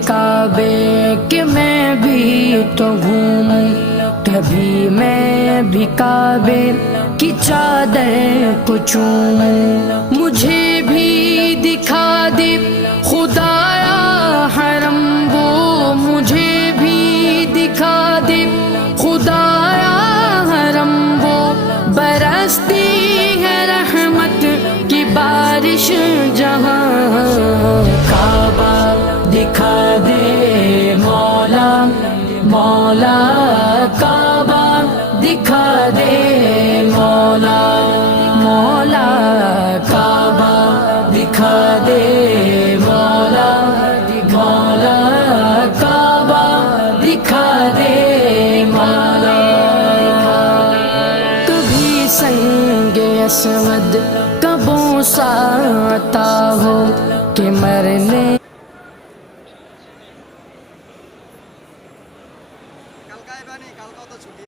काबे कि मैं भी तो घूमूं, कभी मैं भी काबे की चादर को चूमूं। मुझे भी दिखा दे खुदाया हरम वो, मुझे भी दिखा दे खुदाया हरम वो, बरसती है रहमत की बारिश जहां। काबा दिखा दे मौला, मौला काबा दिखा दे मौला, मौला काबा दिखा दे मौला, मौला काबा दिखा दे मौला। कभी संगे असवद का बोसा आता हो कि मरने কালকায় বানি কালকা তো ছুটি